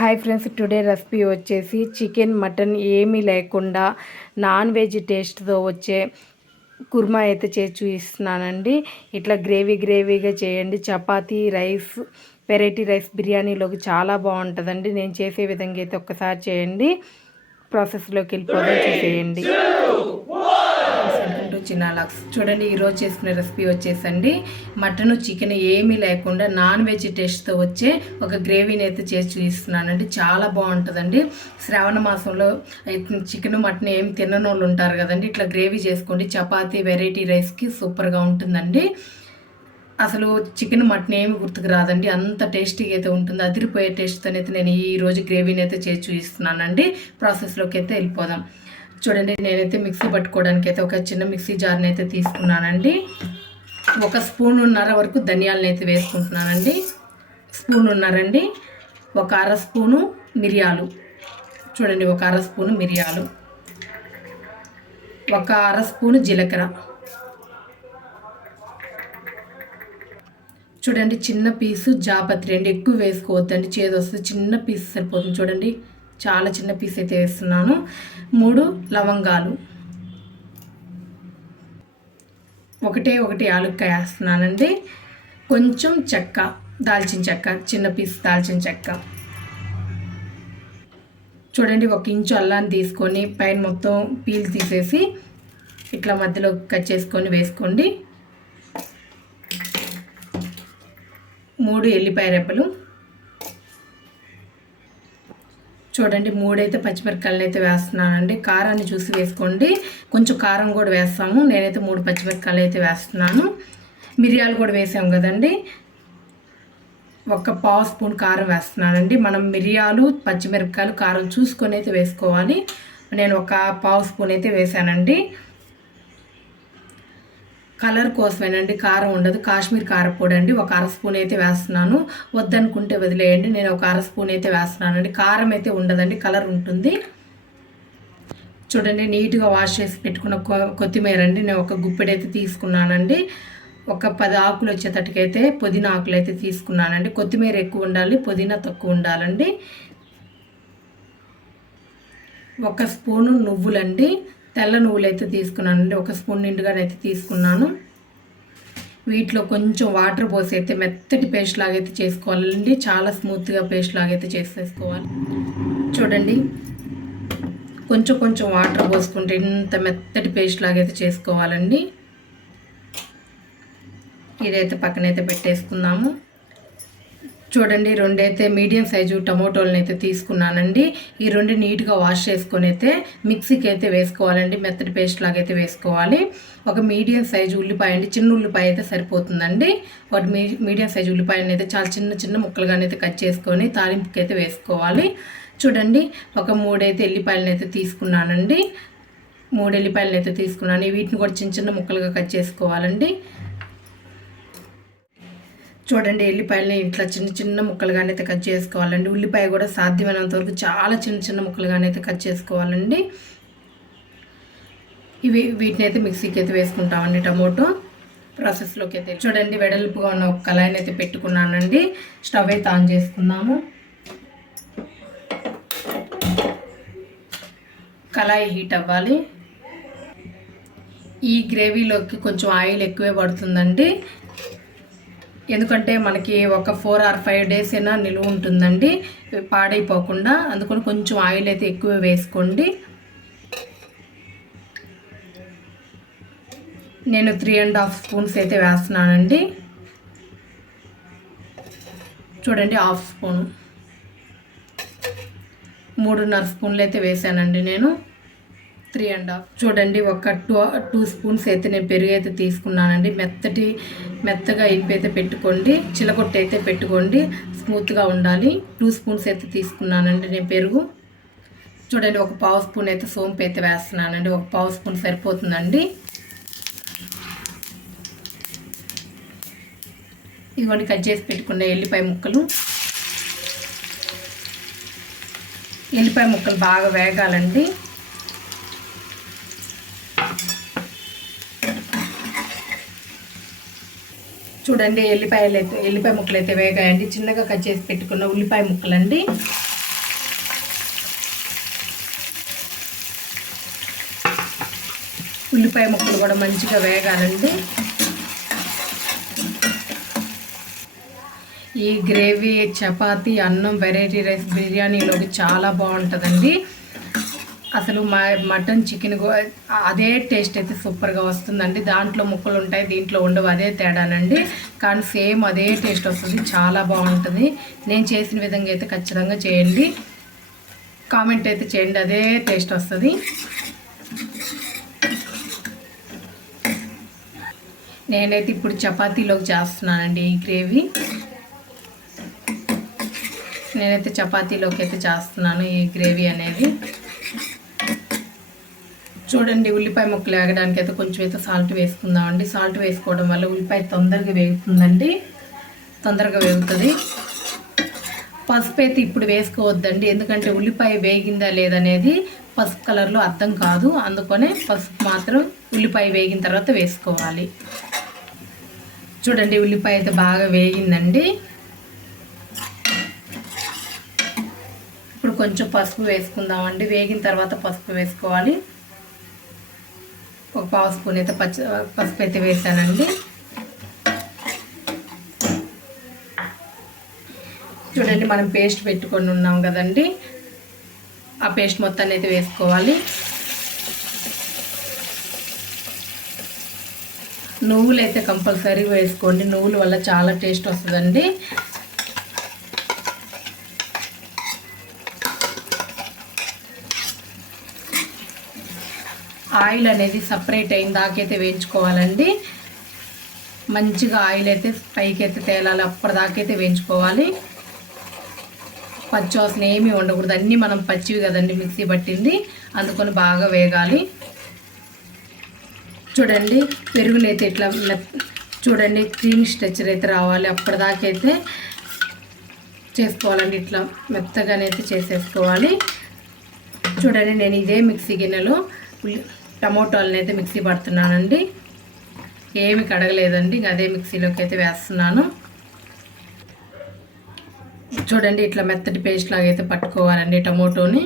Hi friends today recipe వచ్చేసి chicken mutton ఏమీ లేకుండా నాన్ వెజ్ టేస్ట్తో వచ్చే కుర్మా అయితే చేసి చూపిస్తున్నానండి. ఇట్లా గ్రేవీ గ్రేవీగా చేయండి. చపాతీ రైస్ వెరైటీ రైస్ బిర్యానీలోకి చాలా బాగుంటుందండి. నేను చేసే విధంగా అయితే ఒక్కసారి చేయండి. ప్రాసెస్లోకి వెళ్ళిపోతే చేసేయండి. చిన్న లక్స్. చూడండి ఈరోజు చేసుకునే రెసిపీ వచ్చేసండి. మటన్ చికెన్ ఏమీ లేకుండా నాన్ వెజ్ టేస్ట్తో వచ్చే ఒక గ్రేవీని అయితే చేసి చూపిస్తున్నానండి. చాలా బాగుంటుందండి. శ్రావణ మాసంలో చికెన్ మటన్ ఏమి తినని వాళ్ళు ఉంటారు కదండి. ఇట్లా గ్రేవీ చేసుకోండి. చపాతీ వెరైటీ రైస్కి సూపర్గా ఉంటుందండి. అసలు చికెన్ మటన్ ఏమి గుర్తుకు రాదండి. అంత టేస్టీగా అయితే ఉంటుంది. అదిరిపోయే టేస్ట్తో అయితే నేను ఈ రోజు గ్రేవీని అయితే చేసి చూపిస్తున్నానండి. ప్రాసెస్లోకి అయితే వెళ్ళిపోదాం. చూడండి నేనైతే మిక్సీ పట్టుకోవడానికి అయితే ఒక చిన్న మిక్సీ జార్ని అయితే తీసుకున్నానండి. ఒక స్పూన్ ఉన్నర వరకు ధనియాలను అయితే వేసుకుంటున్నానండి. స్పూన్ ఉన్నారండి ఒక అర స్పూను మిరియాలు. చూడండి ఒక అర స్పూను మిరియాలు. ఒక అర స్పూను జీలకర్ర. చూడండి చిన్న పీసు జాపత్రి అండి. ఎక్కువ వేసుకోవద్దండి చేదు వస్తుంది చిన్న పీస్ సరిపోతుంది చూడండి. చాలా చిన్న పీస్ అయితే వేస్తున్నాను. మూడు లవంగాలు. ఒకటే ఒకటి యాలుక్కాయ వేస్తున్నానండి. కొంచెం చెక్క దాల్చిన చెక్క చిన్న పీస్ దాల్చిన చెక్క. చూడండి ఒక ఇంచు అల్లాన్ని తీసుకొని పైన మొత్తం పీల్ తీసేసి ఇట్లా మధ్యలో కట్ చేసుకొని వేసుకోండి. మూడు ఎల్లిపాయ రెప్పలు చూడండి మూడైతే పచ్చిమిరపకాయలు అయితే వేస్తున్నానండి. కారాన్ని చూసి వేసుకోండి. కొంచెం కారం కూడా వేస్తాము. నేనైతే మూడు పచ్చిమిరపకాయలు అయితే వేస్తున్నాను. మిరియాలు కూడా వేసాము కదండి. ఒక పావు స్పూన్ కారం వేస్తున్నానండి. మనం మిరియాలు పచ్చిమిరపకాయలు కారం చూసుకొని అయితే వేసుకోవాలి. నేను ఒక పావు స్పూన్ అయితే వేసానండి. కలర్ కోసమేనండి కారం ఉండదు. కాశ్మీర్ కారపొడి అండి ఒక అర స్పూన్ అయితే వేస్తున్నాను. వద్దనుకుంటే వదిలేయండి నేను ఒక అర స్పూన్ అయితే వేస్తున్నానండి. కారం అయితే ఉండదండి కలర్ ఉంటుంది. చూడండి నీట్గా వాష్ చేసి పెట్టుకున్న కొత్తిమీర అండి నేను ఒక గుప్పెడైతే తీసుకున్నానండి. ఒక పది ఆకులు వచ్చేటట్టుకైతే పుదీనా ఆకులు అయితే తీసుకున్నానండి. కొత్తిమీర ఎక్కువ ఉండాలి పుదీనా తక్కువ ఉండాలండి. ఒక స్పూను నువ్వులండి. తెల్ల నువ్వులు అయితే తీసుకున్నానండి. ఒక స్పూన్ నిండుగానైతే తీసుకున్నాను. వీటిలో కొంచెం వాటర్ పోసి అయితే మెత్తటి పేస్ట్ లాగైతే చేసుకోవాలండి. చాలా స్మూత్గా పేస్ట్ లాగైతే చేసేసుకోవాలి. చూడండి. కొంచెం కొంచెం వాటర్ పోసుకుంటే ఇంత మెత్తటి పేస్ట్ లాగైతే చేసుకోవాలండి. ఇదైతే పక్కనైతే పెట్టేసుకుందాము. చూడండి రెండైతే మీడియం సైజు టమోటోలను అయితే తీసుకున్నానండి. ఈ రెండు నీట్గా వాష్ చేసుకొని అయితే మిక్సీకి అయితే వేసుకోవాలండి మెత్తటి పేస్ట్ లాగా అయితే వేసుకోవాలి. ఒక మీడియం సైజు ఉల్లిపాయ అండి చిన్న ఉల్లిపాయ అయితే సరిపోతుందండి. వాటి మీ మీడియం సైజు ఉల్లిపాయని అయితే చాలా చిన్న చిన్న ముక్కలుగానే అయితే కట్ చేసుకొని తాలింపుకి అయితే వేసుకోవాలి. చూడండి ఒక మూడైతే ఎల్లిపాయలను అయితే తీసుకున్నానండి. మూడు ఎల్లిపాయలను అయితే తీసుకున్నాను. వీటిని కూడా చిన్న చిన్న ముక్కలుగా కట్ చేసుకోవాలండి. చూడండి ఎల్లిపాయలని ఇట్లా చిన్న చిన్న ముక్కలుగానే అయితే కట్ చేసుకోవాలండి. ఉల్లిపాయ కూడా సాధ్యమైనంత వరకు చాలా చిన్న చిన్న ముక్కలుగానే అయితే కట్ చేసుకోవాలండి. ఇవి వీటిని అయితే మిక్సీకి అయితే వేసుకుంటామండి టమోటో ప్రాసెస్లోకి అయితే. చూడండి వెడల్పుగా ఉన్న ఒక కళాయిని అయితే పెట్టుకున్నానండి. స్టవ్ అయితే ఆన్ చేసుకుందాము. కళాయి హీట్ అవ్వాలి. ఈ గ్రేవీలోకి కొంచెం ఆయిల్ ఎక్కువే పడుతుందండి. ఎందుకంటే మనకి ఒక ఫోర్ ఆర్ ఫైవ్ డేస్ అయినా నిలువ ఉంటుందండి. పాడైపోకుండా అందుకని కొంచెం ఆయిల్ అయితే ఎక్కువ వేసుకోండి. నేను త్రీ అండ్ హాఫ్ స్పూన్స్ అయితే వేస్తున్నానండి. చూడండి హాఫ్ స్పూన్. మూడున్నర స్పూన్లు అయితే వేసానండి నేను. Three and half. చూడండి ఒక టూ టూ స్పూన్స్ అయితే నేను పెరుగు అయితే తీసుకున్నానండి. మెత్తటి మెత్తగా ఇనిపి అయితే పెట్టుకోండి. చిలకొట్టు అయితే పెట్టుకోండి. స్మూత్గా ఉండాలి. టూ స్పూన్స్ అయితే తీసుకున్నానండి నేను పెరుగు. చూడండి ఒక పావు స్పూన్ అయితే సోంపు అయితే వేస్తున్నానండి. ఒక పావు స్పూన్ సరిపోతుందండి. ఇదిగోండి కట్ చేసి పెట్టుకున్న ఎల్లిపాయ ముక్కలు. ఎల్లిపాయ ముక్కలు బాగా వేగాలండి. చూడండి ఎల్లిపాయలు అయితే ఎల్లిపాయ ముక్కలు అయితే వేగాయండి. చిన్నగా కట్ చేసి పెట్టుకున్న ఉల్లిపాయ ముక్కలండి. ఉల్లిపాయ ముక్కలు కూడా మంచిగా వేగాలండి. ఈ గ్రేవీ చపాతీ అన్నం వెరైటీ రైస్ బిర్యానీలోకి చాలా బాగుంటుందండి. అసలు మా మటన్ చికెన్ అదే టేస్ట్ అయితే సూపర్గా వస్తుందండి. దాంట్లో ముక్కలు ఉంటాయి దీంట్లో ఉండవు అదే తేడానండి. కానీ సేమ్ అదే టేస్ట్ వస్తుంది చాలా బాగుంటుంది. నేను చేసిన విధంగా అయితే ఖచ్చితంగా చేయండి. కామెంట్ అయితే చేయండి అదే టేస్ట్ వస్తుంది. నేనైతే ఇప్పుడు చపాతీలోకి చేస్తున్నానండి ఈ గ్రేవీ. నేనైతే చపాతీలోకి అయితే చేస్తున్నాను ఈ గ్రేవీ అనేది. చూడండి ఉల్లిపాయ ముక్కలు వేగడానికి అయితే కొంచెం అయితే సాల్ట్ వేసుకుందామండి. సాల్ట్ వేసుకోవడం వల్ల ఉల్లిపాయ తొందరగా వేగుతుందండి. తొందరగా వేగుతుంది. పసుపు అయితే ఇప్పుడు వేసుకోవద్దండి. ఎందుకంటే ఉల్లిపాయ వేగిందా లేదనేది పసుపు కలర్లో అర్థం కాదు. అందుకనే పసుపు మాత్రం ఉల్లిపాయ వేగిన తర్వాత వేసుకోవాలి. చూడండి ఉల్లిపాయ అయితే బాగా వేగిందండి. ఇప్పుడు కొంచెం పసుపు వేసుకుందామండి. వేగిన తర్వాత పసుపు వేసుకోవాలి. ఒక పావు స్పూన్ అయితే పచ్చ పసుపు అయితే వేసానండి. చూడండి మనం పేస్ట్ పెట్టుకొని ఉన్నాం కదండి. ఆ పేస్ట్ మొత్తాన్ని అయితే వేసుకోవాలి. నువ్వులు అయితే కంపల్సరీ వేసుకోండి. నువ్వుల వల్ల చాలా టేస్ట్ వస్తుందండి. ఆయిల్ అనేది సపరేట్ అయిన దాకైతే వేయించుకోవాలండి. మంచిగా ఆయిల్ అయితే పైకి అయితే తేలాలి అప్పటిదాకైతే వేయించుకోవాలి. పచ్చి వాసన ఏమీ ఉండకూడదు అన్నీ మనం పచ్చివి కదండి మిక్సీ పట్టింది అందుకొని బాగా వేగాలి. చూడండి పెరుగునైతే ఇట్లా చూడండి క్రీమ్ స్ట్రెచర్ అయితే రావాలి అప్పటిదాకైతే చేసుకోవాలండి ఇట్లా మెత్తగానైతే చేసేసుకోవాలి. చూడండి నేను ఇదే మిక్సీ గిన్నెలో టమోటాలను అయితే మిక్సీ పడుతున్నానండి. ఏమి కడగలేదండి. అదే మిక్సీలోకి అయితే వేస్తున్నాను. చూడండి ఇట్లా మెత్తటి పేస్ట్ లాగా అయితే పట్టుకోవాలండి టమోటోని.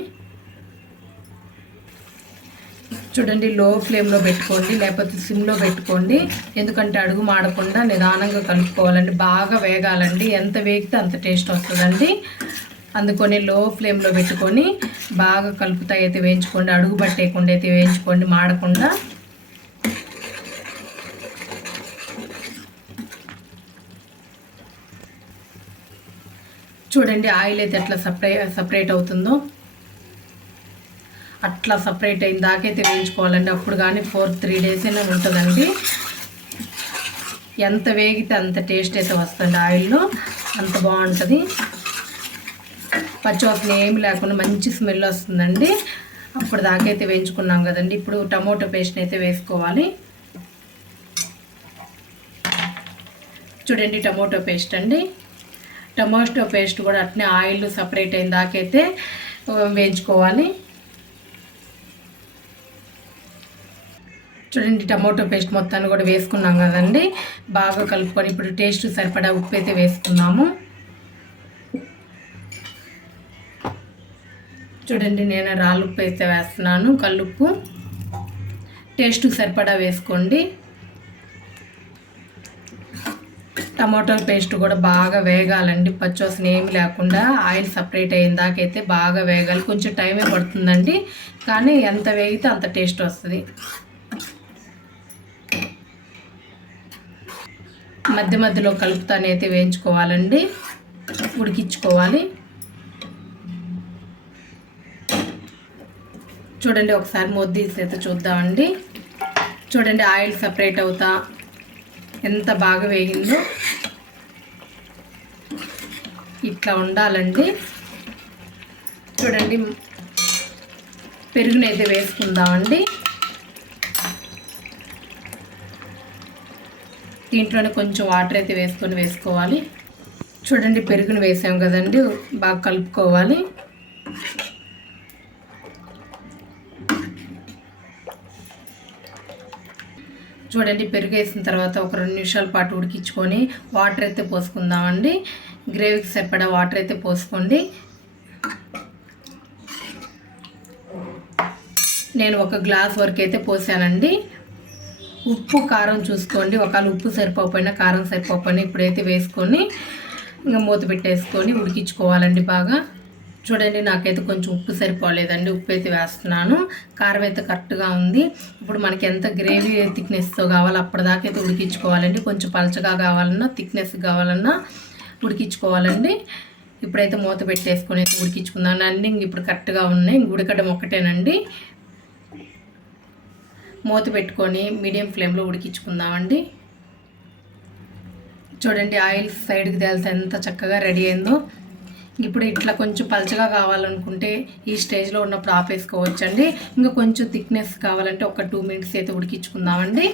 చూడండి లో ఫ్లేమ్లో పెట్టుకోండి లేకపోతే సిమ్లో పెట్టుకోండి. ఎందుకంటే అడుగు మాడకుండా నిదానంగా కలుపుకోవాలండి. బాగా వేగాలండి. ఎంత వేగితే అంత టేస్ట్ వస్తుందండి. అందుకొని లో ఫ్లేమ్లో పెట్టుకొని బాగా కలుపుతా అయితే వేయించుకోండి అడుగు పట్టేయకుండా అయితే వేయించుకోండి మాడకుండా. చూడండి ఆయిల్ అయితే ఎట్లా సపరే సపరేట్ అవుతుందో. అట్లా సపరేట్ అయిన దాకైతే వేయించుకోవాలండి. అప్పుడు కానీ ఫోర్ త్రీ డేస్ అయినా ఉంటుందండి. ఎంత వేగితే అంత టేస్ట్ అయితే వస్తుంది ఆయిల్లో. అంత బాగుంటుంది. పచ్చివాసన ఏమి లేకుండా మంచి స్మెల్ వస్తుందండి. అప్పుడు దాకైతే వేయించుకున్నాం కదండి. ఇప్పుడు టమోటో పేస్ట్ని అయితే వేసుకోవాలి. చూడండి టమోటో పేస్ట్ అండి. టమోటో పేస్ట్ కూడా అట్నే ఆయిల్ సపరేట్ అయిన దాకైతే వేయించుకోవాలి. చూడండి టమోటో పేస్ట్ మొత్తాన్ని కూడా వేసుకున్నాం కదండి. బాగా కలుపుకొని ఇప్పుడు టేస్ట్ సరిపడా ఉప్పు అయితే వేసుకున్నాము. చూడండి నేను రాళ్ళుప్పు అయితే వేస్తున్నాను కల్లుప్పు టేస్ట్ సరిపడా వేసుకోండి. టమాటో పేస్ట్ కూడా బాగా వేగాలండి. పచ్చోసన ఏమి లేకుండా ఆయిల్ సపరేట్ అయిన దాకైతే బాగా వేగాలి. కొంచెం టైమే పడుతుందండి. కానీ ఎంత వేగితే అంత టేస్ట్ వస్తుంది. మధ్య మధ్యలో కలుపుతానైతే వేయించుకోవాలండి. ఉడికించుకోవాలి. చూడండి ఒకసారి మొద్దీసి అయితే చూద్దామండి. చూడండి ఆయిల్ సపరేట్ అవుతా ఎంత బాగా వేగిందో. ఇట్లా ఉండాలండి. చూడండి పెరుగునైతే వేసుకుందామండి. దీంట్లోనే కొంచెం వాటర్ అయితే వేసుకొని వేసుకోవాలి. చూడండి పెరుగును వేసాం కదండి బాగా కలుపుకోవాలి. చూడండి పెరుగు వేసిన తర్వాత ఒక రెండు నిమిషాల పాటు ఉడికించుకొని వాటర్ అయితే పోసుకుందామండి. గ్రేవీకి సరిపడా వాటర్ అయితే పోసుకోండి. నేను ఒక గ్లాస్ వరకు అయితే పోసానండి. ఉప్పు కారం చూసుకోండి. ఒకవేళ ఉప్పు సరిపోకపోయినా కారం సరిపోకపోయినా ఇప్పుడైతే వేసుకొని ఇంకా మూత పెట్టేసుకొని ఉడికించుకోవాలండి బాగా. చూడండి నాకైతే కొంచెం ఉప్పు సరిపోలేదండి. ఉప్పు అయితే వేస్తున్నాను. కారం అయితే కరెక్ట్గా ఉంది. ఇప్పుడు మనకి ఎంత గ్రేవీ థిక్నెస్తో కావాలో అప్పటిదాకా అయితే ఉడికించుకోవాలండి. కొంచెం పలచగా కావాలన్నా థిక్నెస్ కావాలన్నా ఉడికించుకోవాలండి. ఇప్పుడైతే మూత పెట్టేసుకొని అయితే ఉడికించుకుందాం. అన్నీ ఇప్పుడు కరెక్ట్గా ఉన్నాయి. ఉడకడం ఒక్కటేనండి. మూత పెట్టుకొని మీడియం ఫ్లేమ్లో ఉడికించుకుందామండి. చూడండి ఆయిల్ సైడ్కి తేలితే ఎంత చక్కగా రెడీ అయిందో. ఇప్పుడు ఇట్లా కొంచెం పలచగా కావాలనుకుంటే ఈ స్టేజ్లో ఉన్నప్పుడు ఆపేసుకోవచ్చండి ఇంకా కొంచెం థిక్నెస్ కావాలంటే ఒక టూ మినిట్స్ అయితే ఉడికించుకుందామండి.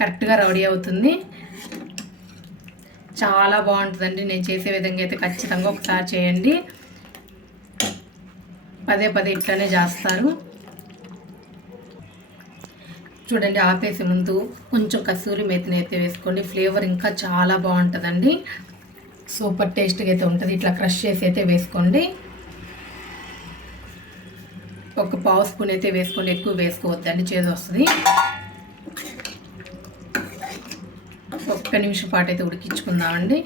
కరెక్ట్గా రెడీ అవుతుంది. చాలా బాగుంటుందండి. నేను చేసే విధంగా అయితే ఖచ్చితంగా ఒకసారి చేయండి. పదే పదే ఇట్లానే చేస్తారు. చూడండి ఆపేసే ముందు కొంచెం కసూరి మేతిని అయితే వేసుకోండి. ఫ్లేవర్ ఇంకా చాలా బాగుంటుందండి. సూపర్ టేస్ట్గా అయితే ఉంటుంది. ఇట్లా క్రష్ చేసి అయితే వేసుకోండి. ఒక పావు స్పూన్ అయితే వేసుకోండి. ఎక్కువ వేసుకోవద్దండి. చేదు వస్తుంది. ఒక్క నిమిషం పాటు అయితే ఉడికించుకుందామండి.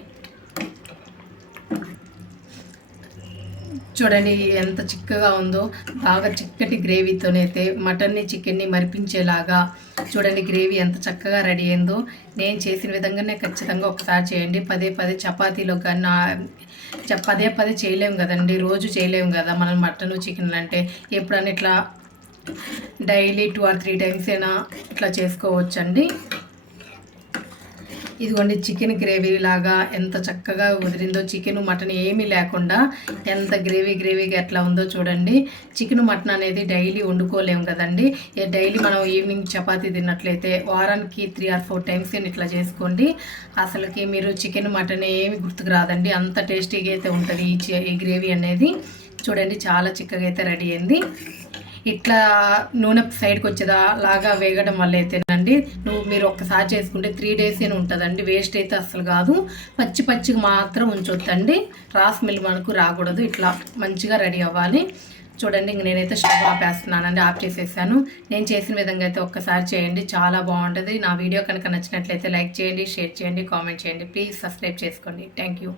చూడండి ఎంత చిక్కగా ఉందో. బాగా చిక్కటి గ్రేవీతోనైతే మటన్ని చికెన్ని మరిపించేలాగా చూడండి గ్రేవీ ఎంత చక్కగా రెడీ అయిందో. నేను చేసిన విధంగానే ఖచ్చితంగా ఒకసారి చేయండి. పదే పదే చపాతీలో కానీ పదే పదే చేయలేము కదండి. రోజు చేయలేము కదా మనం మటన్ చికెన్ అంటే. ఎప్పుడన్నా ఇట్లా daily two or three times అయినా ఇట్లా చేసుకోవచ్చండి. ఇదిగోండి చికెన్ గ్రేవీ లాగా ఎంత చక్కగా కుదిరిందో చికెన్ మటన్ ఏమీ లేకుండా ఎంత గ్రేవీ గ్రేవీగా ఎట్లా ఉందో చూడండి. చికెన్ మటన్ అనేది డైలీ వండుకోలేము కదండి. డైలీ మనం ఈవినింగ్ చపాతీ తిన్నట్లయితే వారానికి త్రీ ఆర్ ఫోర్ టైమ్స్ ఇట్లా చేసుకోండి. అసలుకి మీరు చికెన్ మటన్ ఏమి గుర్తుకు రాదండి. అంత టేస్టీగా అయితే ఉంటుంది ఈ గ్రేవీ అనేది. చూడండి చాలా చిక్కగా అయితే రెడీ అయింది. ఇట్లా నూనె సైడ్కి వచ్చేదా లాగా వేగడం వల్ల అయితేనండి. నువ్వు మీరు ఒక్కసారి చేసుకుంటే త్రీ డేస్ అయినా ఉంటుందండి. వేస్ట్ అయితే అసలు కాదు. పచ్చి పచ్చిగా మాత్రం ఉంచొద్దండి. రాస్ మిల్ మనకు రాకూడదు. ఇట్లా మంచిగా రెడీ అవ్వాలి. చూడండి ఇంక నేనైతే స్టవ్ ఆపేస్తున్నానండి ఆఫ్ చేసేసాను. నేను చేసిన విధంగా అయితే ఒక్కసారి చేయండి. చాలా బాగుంటుంది. నా వీడియో కనుక నచ్చినట్లయితే లైక్ చేయండి షేర్ చేయండి కామెంట్ చేయండి. ప్లీజ్ సబ్స్క్రైబ్ చేసుకోండి. Thank you